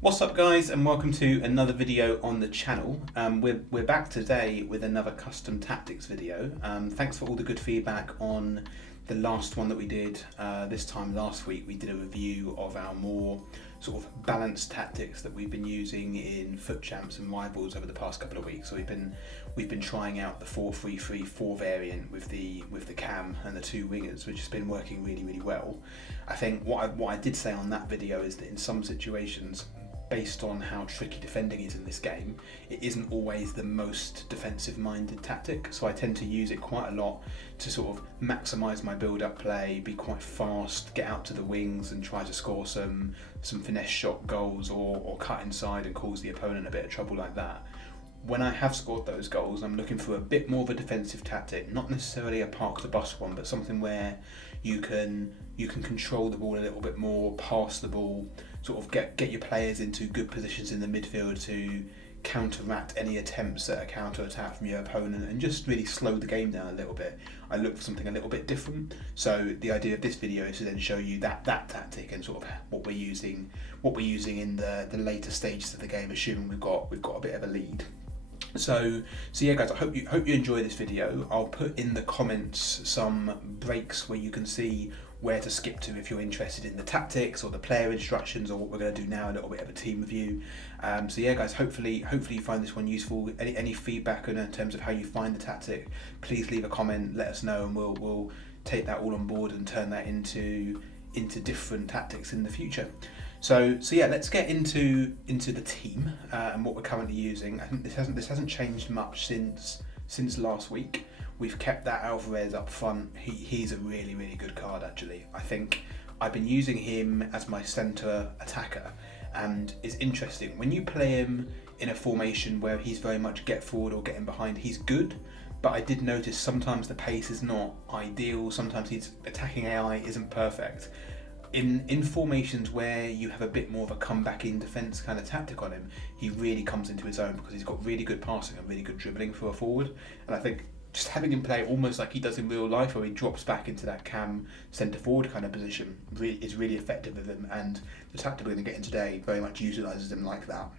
What's up guys, and welcome to another video on the channel. We're back today with another custom tactics video. Thanks for all the good feedback on the last one that we did this time last week. We did a review of our more sort of balanced tactics that we've been using in foot champs and rivals over the past couple of weeks. So we've been trying out the 4-3-3-4 variant with the cam and the two wingers, which has been working really well. I think what I did say on that video is that in some situations, based on how tricky defending is in this game, it isn't always the most defensive minded tactic, so I tend to use it quite a lot to sort of maximise my build up play, be quite fast, get out to the wings and try to score some finesse shot goals or cut inside and cause the opponent a bit of trouble like that. When I have scored those goals, I'm looking for a bit more of a defensive tactic, not necessarily a park the bus one, but something where you can control the ball a little bit more, pass the ball, sort of get your players into good positions in the midfield to counteract any attempts at a counter attack from your opponent and just really slow the game down a little bit. I look for something a little bit different. So the idea of this video is to then show you that tactic and sort of what we're using in the later stages of the game, assuming we've got a bit of a lead. So yeah guys, I hope you enjoy this video. I'll put in the comments some breaks where you can see where to skip to if you're interested in the tactics or the player instructions or what we're going to do now, a little bit of a team review. So yeah guys, hopefully you find this one useful. Any feedback in terms of how you find the tactic, please leave a comment, let us know, and we'll take that all on board and turn that into different tactics in the future. So yeah, let's get into the team and what we're currently using. I think this hasn't changed much since last week. We've kept that Alvarez up front. He's a really good card actually. I think I've been using him as my centre attacker, and it's interesting when you play him in a formation where he's very much get forward or getting behind. He's good, but I did notice sometimes the pace is not ideal. Sometimes his attacking AI isn't perfect. In formations where you have a bit more of a comeback in defence kind of tactic on him, he really comes into his own because he's got really good passing and really good dribbling for a forward. And I think just having him play almost like he does in real life, where he drops back into that cam centre forward kind of position, is really effective with him. And the tactic we're going to get in today very much utilises him like that.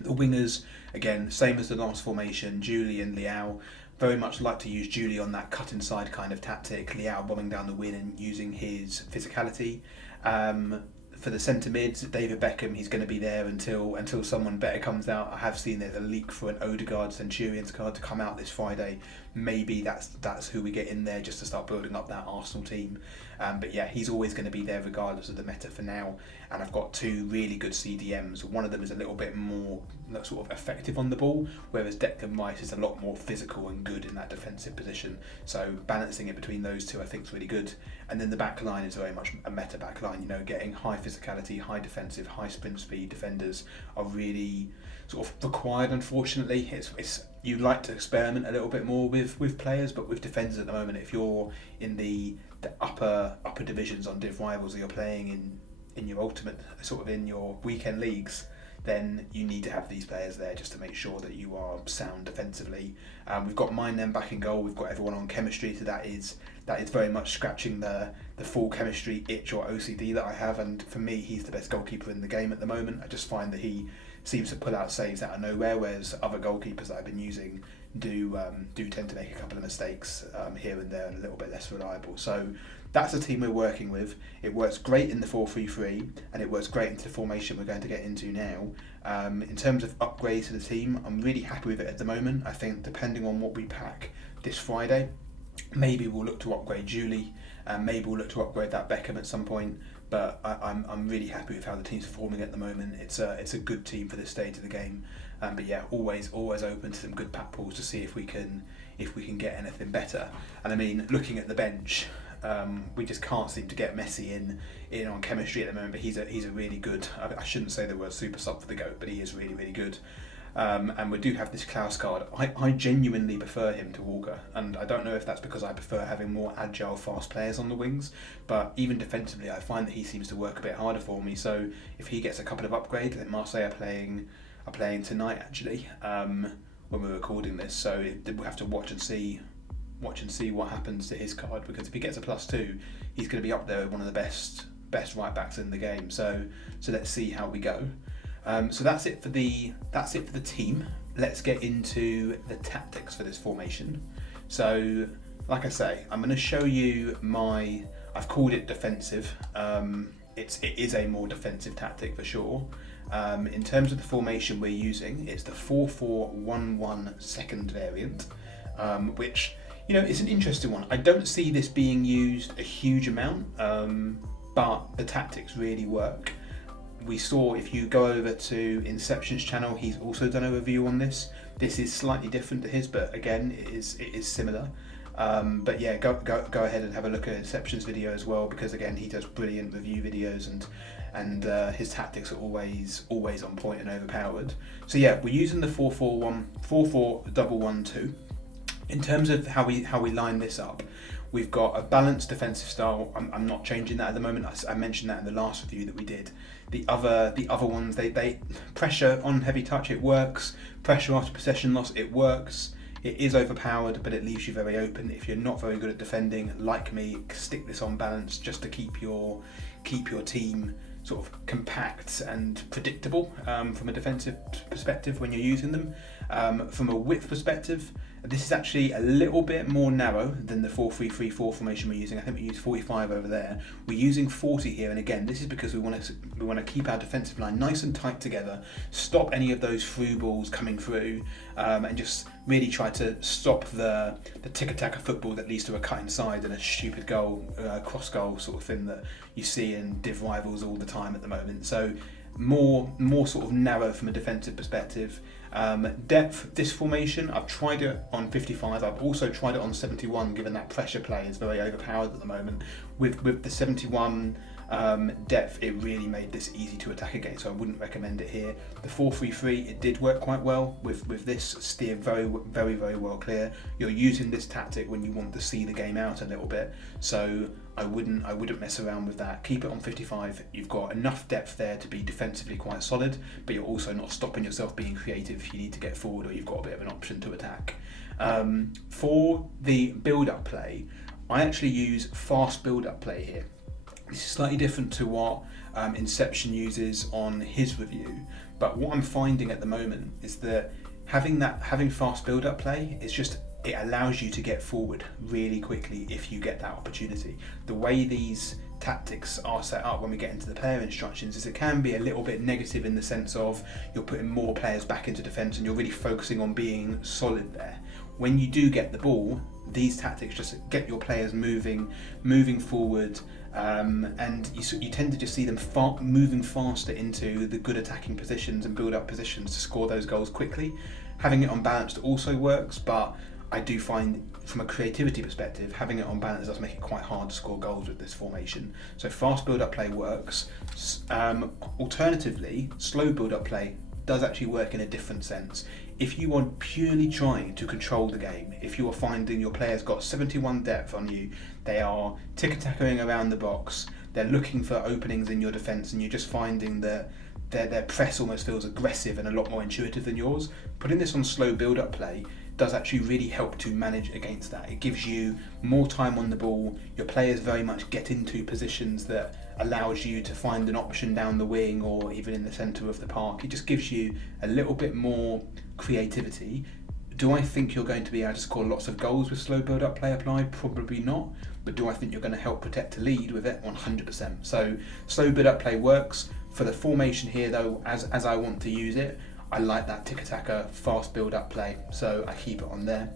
The wingers, again, same as the last formation, Julie and Liao. Very much like to use Julie on that cut inside kind of tactic, Liao bombing down the wing and using his physicality. For the centre mids, David Beckham, he's going to be there until someone better comes out. I have seen there's a leak for an Odegaard Centurions card to come out this Friday. Maybe that's who we get in there just to start building up that Arsenal team. But yeah, he's always going to be there regardless of the meta for now. And I've got two really good CDMs. One of them is a little bit more sort of effective on the ball, whereas Declan Rice is a lot more physical and good in that defensive position. So balancing it between those two I think is really good. And then the back line is very much a meta back line. You know, getting high physicality, high defensive, high sprint speed defenders are really sort of required. Unfortunately, it's you like to experiment a little bit more with players, but with defenders at the moment, if you're in the upper divisions on div rivals, or you're playing in your ultimate sort of in your weekend leagues, then you need to have these players there just to make sure that you are sound defensively. We've got mine then back in goal. We've got everyone on chemistry, so that is very much scratching the full chemistry itch or OCD that I have. And for me, he's the best goalkeeper in the game at the moment. I just find that he seems to pull out saves out of nowhere, whereas other goalkeepers that I've been using do tend to make a couple of mistakes here and there and a little bit less reliable. So that's the team we're working with. It works great in the 4-3-3 and it works great into the formation we're going to get into now. In terms of upgrades to the team, I'm really happy with it at the moment. I think depending on what we pack this Friday, maybe we'll look to upgrade Julie, maybe we'll look to upgrade that Beckham at some point. But I'm really happy with how the team's performing at the moment. It's a good team for this stage of the game. But yeah, always open to some good pack pools to see if we can get anything better. And I mean, looking at the bench, we just can't seem to get Messi in on chemistry at the moment. But he's a really good. I shouldn't say the word super sub for the GOAT, but he is really good. And we do have this Klaus card. I genuinely prefer him to Walker, and I don't know if that's because I prefer having more agile, fast players on the wings, but even defensively I find that he seems to work a bit harder for me. So if he gets a couple of upgrades, then Marseille are playing tonight actually, when we're recording this, so we'll have to watch and see what happens to his card, because if he gets a +2, he's going to be up there with one of the best right backs in the game. So let's see how we go. So that's it for the team. Let's get into the tactics for this formation. So, like I say, I'm going to show you I've called it defensive. It is a more defensive tactic for sure. In terms of the formation we're using, it's the 4-4-1-1 second variant, which, you know, it's an interesting one. I don't see this being used a huge amount, but the tactics really work. We saw, if you go over to Inception's channel, he's also done a review on this. This is slightly different to his, but again, it is similar. But yeah, go ahead and have a look at Inception's video as well, because again, he does brilliant review videos, and his tactics are always on point and overpowered. So yeah, we're using the 4-4-1-2. In terms of how we line this up, we've got a balanced defensive style. I'm not changing that at the moment. I mentioned that in the last review that we did. The other ones, they pressure on heavy touch, it works. Pressure after possession loss, it works. It is overpowered, but it leaves you very open. If you're not very good at defending, like me, stick this on balance just to keep your team sort of compact and predictable from a defensive perspective when you're using them. From a width perspective, this is actually a little bit more narrow than the 4-3-3-4 formation we're using. I think we use 45 over there. We're using 40 here, and again, this is because we want to keep our defensive line nice and tight together, stop any of those through balls coming through, and just really try to stop the tick-attack of football that leads to a cut inside and a stupid goal, cross goal sort of thing that you see in div rivals all the time at the moment. So more sort of narrow from a defensive perspective. Depth, this formation, I've tried it on 55, I've also tried it on 71, given that pressure play is very overpowered at the moment. With the 71 depth, it really made this easy to attack against, so I wouldn't recommend it here. The 4-3-3, it did work quite well with this steer very well clear. You're using this tactic when you want to see the game out a little bit, so I wouldn't mess around with that. Keep it on 55. You've got enough depth there to be defensively quite solid, but you're also not stopping yourself being creative if you need to get forward or you've got a bit of an option to attack. For the build-up play, I actually use fast build-up play here. This is slightly different to what Inception uses on his review, but what I'm finding at the moment is that having fast build-up play is just, it allows you to get forward really quickly if you get that opportunity. The way these tactics are set up when we get into the player instructions is it can be a little bit negative in the sense of you're putting more players back into defence and you're really focusing on being solid there. When you do get the ball, these tactics just get your players moving forward, and you tend to just see them moving faster into the good attacking positions and build up positions to score those goals quickly. Having it unbalanced also works, but I do find from a creativity perspective, having it on balance does make it quite hard to score goals with this formation. So fast build-up play works. Alternatively, slow build-up play does actually work in a different sense. If you are purely trying to control the game, if you are finding your players got 71 depth on you, they are tick-attacking around the box, they're looking for openings in your defence, and you're just finding that their press almost feels aggressive and a lot more intuitive than yours, putting this on slow build-up play does actually really help to manage against that. It gives you more time on the ball, your players very much get into positions that allows you to find an option down the wing or even in the centre of the park. It just gives you a little bit more creativity. Do I think you're going to be able to score lots of goals with slow build-up play applied? Probably not. But do I think you're going to help protect a lead with it? 100%. So slow build-up play works. For the formation here though, as I want to use it, I like that tick-attacker, fast build-up play, so I keep it on there.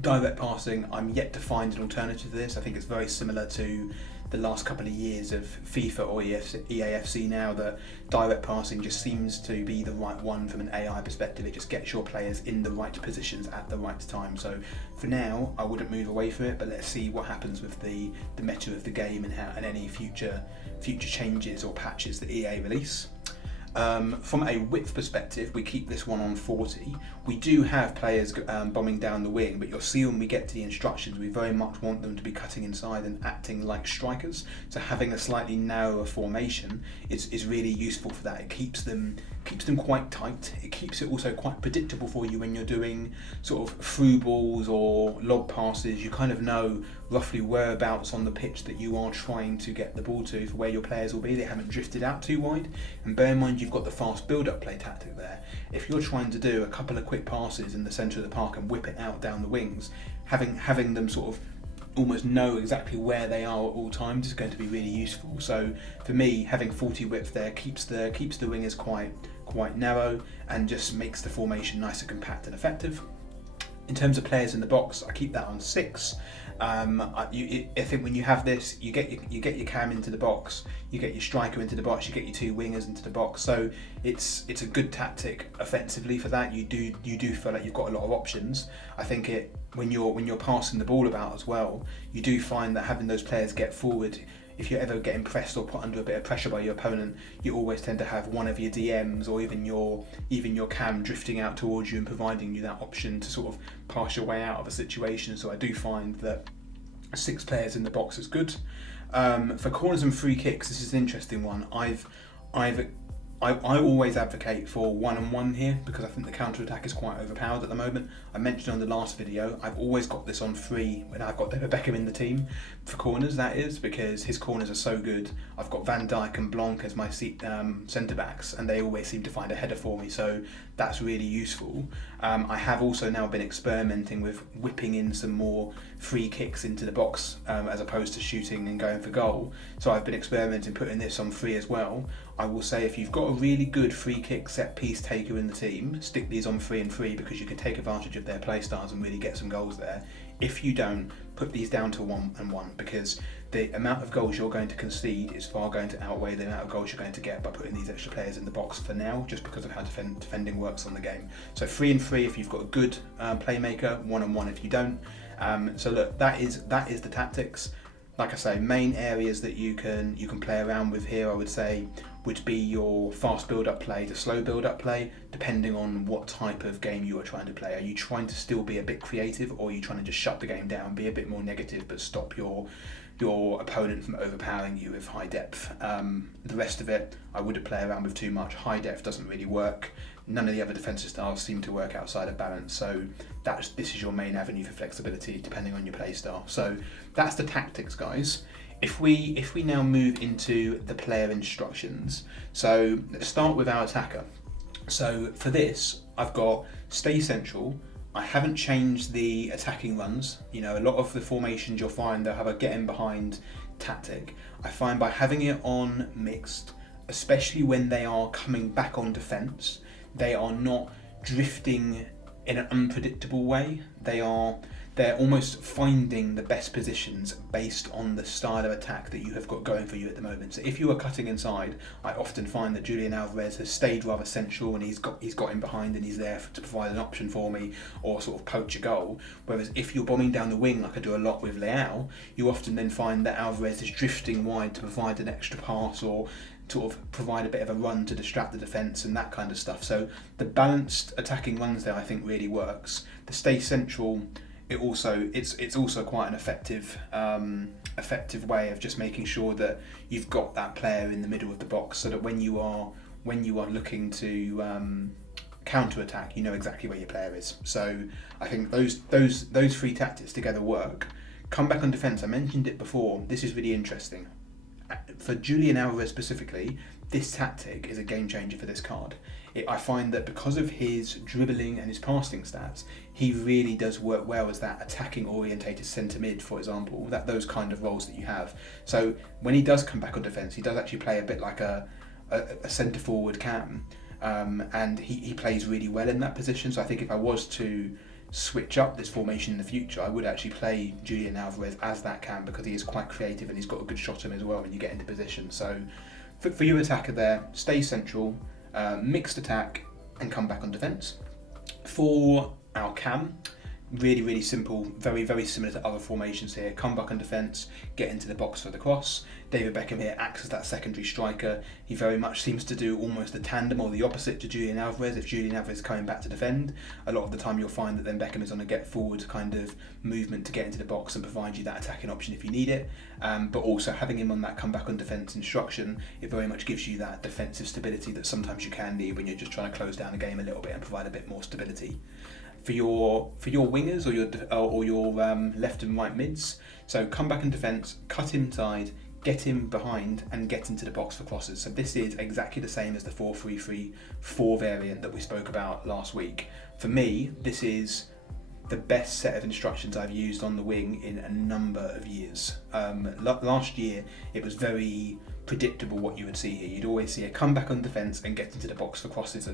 Direct passing, I'm yet to find an alternative to this. I think it's very similar to the last couple of years of FIFA or EAFC now, that direct passing just seems to be the right one from an AI perspective. It just gets your players in the right positions at the right time. So for now, I wouldn't move away from it, but let's see what happens with the meta of the game and any future changes or patches that EA release. From a width perspective, we keep this one on 40. We do have players bombing down the wing, but you'll see when we get to the instructions, we very much want them to be cutting inside and acting like strikers. So having a slightly narrower formation is really useful for that. It keeps them keeps them quite tight. It keeps it also quite predictable for you when you're doing sort of through balls or lob passes. You kind of know roughly whereabouts on the pitch that you are trying to get the ball to, for where your players will be. They haven't drifted out too wide. And bear in mind, you've got the fast build-up play tactic there. If you're trying to do a couple of quick passes in the centre of the park and whip it out down the wings, having them sort of almost know exactly where they are at all times is going to be really useful. So for me, having 40 width there keeps the wingers quite narrow and just makes the formation nice and compact and effective. In terms of players in the box, I keep that on 6. I think when you have this, you get your cam into the box, you get your striker into the box, you get your 2 wingers into the box. So it's a good tactic offensively for that. You do feel like you've got a lot of options. I think when you're passing the ball about as well, you do find that having those players get forward, if you're ever getting pressed or put under a bit of pressure by your opponent, you always tend to have one of your DMs or even your cam drifting out towards you and providing you that option to sort of pass your way out of a situation. So I do find that 6 players in the box is good. For corners and free kicks, this is an interesting one. I always advocate for 1-on-1 here because I think the counter-attack is quite overpowered at the moment. I mentioned on the last video, I've always got this on 3 when I've got David Beckham in the team. For corners, that is, because his corners are so good. I've got Van Dijk and Blanc as my centre-backs, and they always seem to find a header for me, so that's really useful. I have also now been experimenting with whipping in some more free kicks into the box as opposed to shooting and going for goal. So I've been experimenting putting this on 3 as well. I will say if you've got a really good free kick set piece taker in the team, stick these on 3 and 3 because you can take advantage of their play styles and really get some goals there. If you don't, put these down to 1 and 1 because the amount of goals you're going to concede is far going to outweigh the amount of goals you're going to get by putting these extra players in the box for now, just because of how defending works on the game. So 3 and 3 if you've got a good playmaker, 1 and 1 if you don't. So look, that is the tactics. Like I say, main areas that you can play around with here, I would say, would be your fast build-up play to slow build-up play, depending on what type of game you are trying to play. Are you trying to still be a bit creative, or are you trying to just shut the game down, be a bit more negative, but stop your opponent from overpowering you with high depth? The rest of it, I wouldn't play around with too much. High depth doesn't really work. None of the other defensive styles seem to work outside of balance, so this is your main avenue for flexibility depending on your play style. So that's the tactics, guys. If we now move into the player instructions, so let's start with our attacker. So for this, I've got stay central. I haven't changed the attacking runs. You know, a lot of the formations you'll find they'll have a get in behind tactic. I find by having it on mixed, especially when they are coming back on defence, they are not drifting in an unpredictable way. They're almost finding the best positions based on the style of attack that you have got going for you at the moment. So if you are cutting inside, I often find that Julian Alvarez has stayed rather central and he's got in behind and he's there to provide an option for me or sort of poach a goal. Whereas if you're bombing down the wing, like I do a lot with Leao, you often then find that Alvarez is drifting wide to provide an extra pass or sort of provide a bit of a run to distract the defence and that kind of stuff. So the balanced attacking runs there I think really works. The stay central, it's also quite an effective way of just making sure that you've got that player in the middle of the box, so that when you are looking to counter attack, you know exactly where your player is. So I think those 3 tactics together work. Come back on defence. I mentioned it before. This is really interesting. For Julian Alvarez specifically, this tactic is a game changer for this card. I find that because of his dribbling and his passing stats, he really does work well as that attacking orientated centre mid, for example, those kind of roles that you have. So when he does come back on defence, he does actually play a bit like a centre forward cam, and he plays really well in that position. So I think if I was to switch up this formation in the future, I would actually play Julian Alvarez as that cam because he is quite creative and he's got a good shot on him as well when you get into position. So for your attacker there, stay central, mixed attack and come back on defence. For our cam, Really simple, very similar to other formations here. Come back on defence, get into the box for the cross. David Beckham here acts as that secondary striker. He very much seems to do almost a tandem or the opposite to Julian Alvarez. If Julian Alvarez is coming back to defend, a lot of the time you'll find that then Beckham is on a get forward kind of movement to get into the box and provide you that attacking option if you need it. But also having him on that come back on defence instruction, it very much gives you that defensive stability that sometimes you can need when you're just trying to close down a game a little bit and provide a bit more stability. For your wingers or your left and right mids, so come back in defence, cut inside, get him behind and get into the box for crosses. So this is exactly the same as the 4-3-3-4 variant that we spoke about last week. For me, this is the best set of instructions I've used on the wing in a number of years. Last year, it was very predictable what you would see here. You'd always see a come back on defence and get into the box for crosses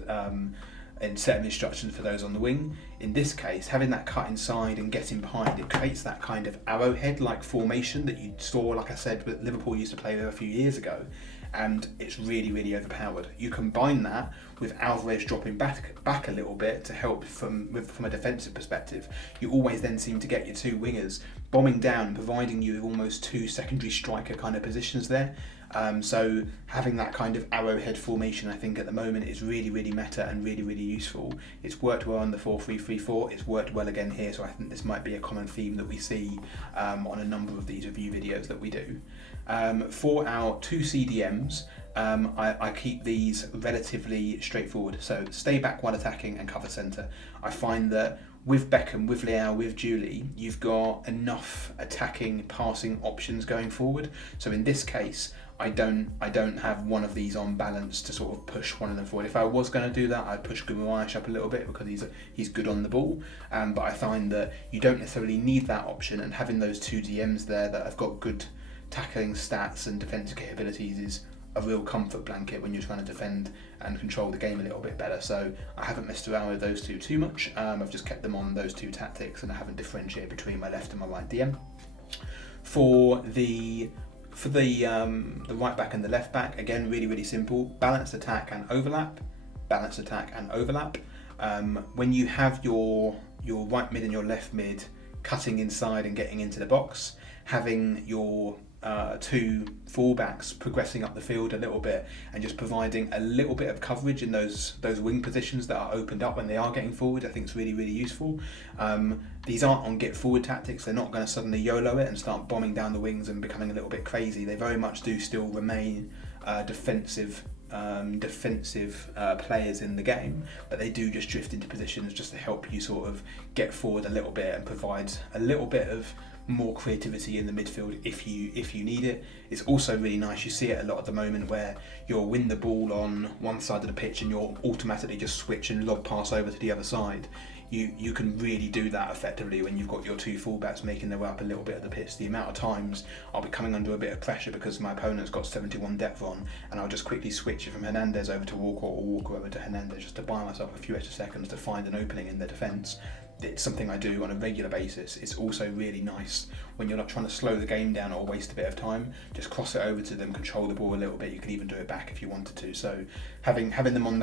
and set of instructions for those on the wing. In this case, having that cut inside and getting behind, it creates that kind of arrowhead-like formation that you saw, like I said, that Liverpool used to play with a few years ago, and it's really overpowered. You combine that with Alvarez dropping back a little bit to help from a defensive perspective. You always then seem to get your two wingers bombing down and providing you with almost two secondary striker kind of positions there. So having that kind of arrowhead formation, I think at the moment is really meta and really useful. It's worked well on the 4-3-3-4. It's worked well again here, so I think this might be a common theme that we see on a number of these review videos that we do. For our two CDMs, I keep these relatively straightforward. So stay back while attacking and cover centre. I find that with Beckham, with Leao, with Julie, you've got enough attacking, passing options going forward. So in this case, I don't have one of these on balance to sort of push one of them forward. If I was going to do that, I'd push Guimaraes up a little bit because he's good on the ball. But I find that you don't necessarily need that option, and having those two DMs there that have got good tackling stats and defensive capabilities is a real comfort blanket when you're trying to defend and control the game a little bit better. So I haven't messed around with those two too much. I've just kept them on those two tactics, and I haven't differentiated between my left and my right DM. For the right back and the left back, again, really simple. Balanced attack and overlap. Balanced attack and overlap. When you have your right mid and your left mid cutting inside and getting into the box, having your two fullbacks progressing up the field a little bit and just providing a little bit of coverage in those wing positions that are opened up when they are getting forward, I think it's really useful. These aren't on get forward tactics. They're not going to suddenly YOLO it and start bombing down the wings and becoming a little bit crazy. They very much do still remain defensive players in the game, but they do just drift into positions just to help you sort of get forward a little bit and provide a little bit of more creativity in the midfield if you need it. It's also really nice, you see it a lot at the moment, where you'll win the ball on one side of the pitch and you'll automatically just switch and lob pass over to the other side. You can really do that effectively when you've got your two fullbacks making their way up a little bit of the pitch. The amount of times I'll be coming under a bit of pressure because my opponent's got 71 depth on, and I'll just quickly switch it from Hernandez over to Walker or Walker over to Hernandez just to buy myself a few extra seconds to find an opening in the defence. It's something I do on a regular basis. It's also really nice when you're not trying to slow the game down or waste a bit of time. Just cross it over to them, control the ball a little bit. You can even do it back if you wanted to. So having them on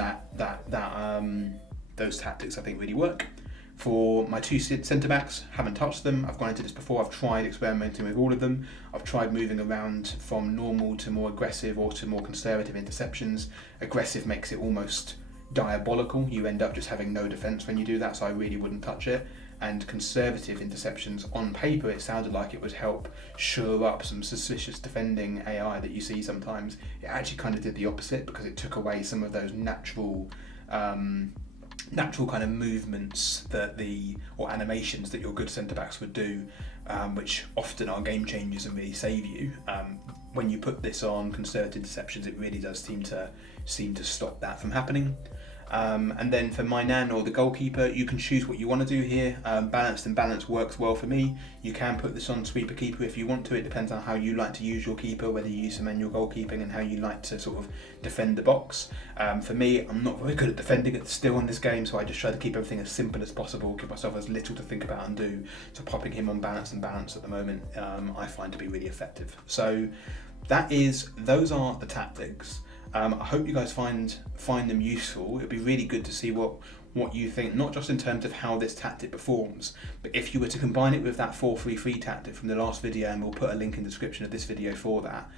those tactics, I think, really work. For my two centre backs, haven't touched them. I've gone into this before. I've tried experimenting with all of them. I've tried moving around from normal to more aggressive or to more conservative interceptions. Aggressive makes it almost diabolical. You end up just having no defence when you do that, so I really wouldn't touch it. And conservative interceptions, on paper it sounded like it would help shore up some suspicious defending AI that you see sometimes. It actually kind of did the opposite, because it took away some of those natural kind of movements or animations that your good centre backs would do, which often are game changers and really save you. When you put this on conservative interceptions, it really does seem to stop that from happening. And then for my nan or the goalkeeper, you can choose what you want to do here. Balanced and balanced works well for me. You can put this on sweeper keeper if you want to. It depends on how you like to use your keeper, whether you use some manual goalkeeping and how you like to sort of defend the box. For me, I'm not very good at defending it still in this game, so I just try to keep everything as simple as possible, give myself as little to think about and do. So popping him on balance and balance at the moment, I find to be really effective. So those are the tactics. I hope you guys find them useful. It'd be really good to see what what you think, not just in terms of how this tactic performs, but if you were to combine it with that 4-3-3 tactic from the last video, and we'll put a link in the description of this video for that,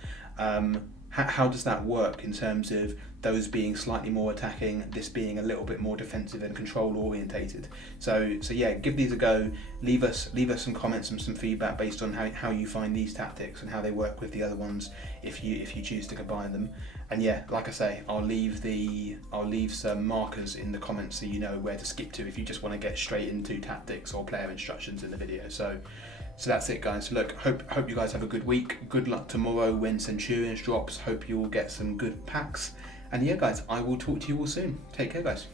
how does that work in terms of those being slightly more attacking, this being a little bit more defensive and control orientated? So yeah, give these a go. Leave us some comments and some feedback based on how you find these tactics and how they work with the other ones if you choose to combine them. And yeah, like I say, I'll leave some markers in the comments so you know where to skip to if you just want to get straight into tactics or player instructions in the video. So that's it, guys. Look, hope you guys have a good week. Good luck tomorrow when Centurions drops. Hope you will get some good packs. And yeah, guys, I will talk to you all soon. Take care, guys.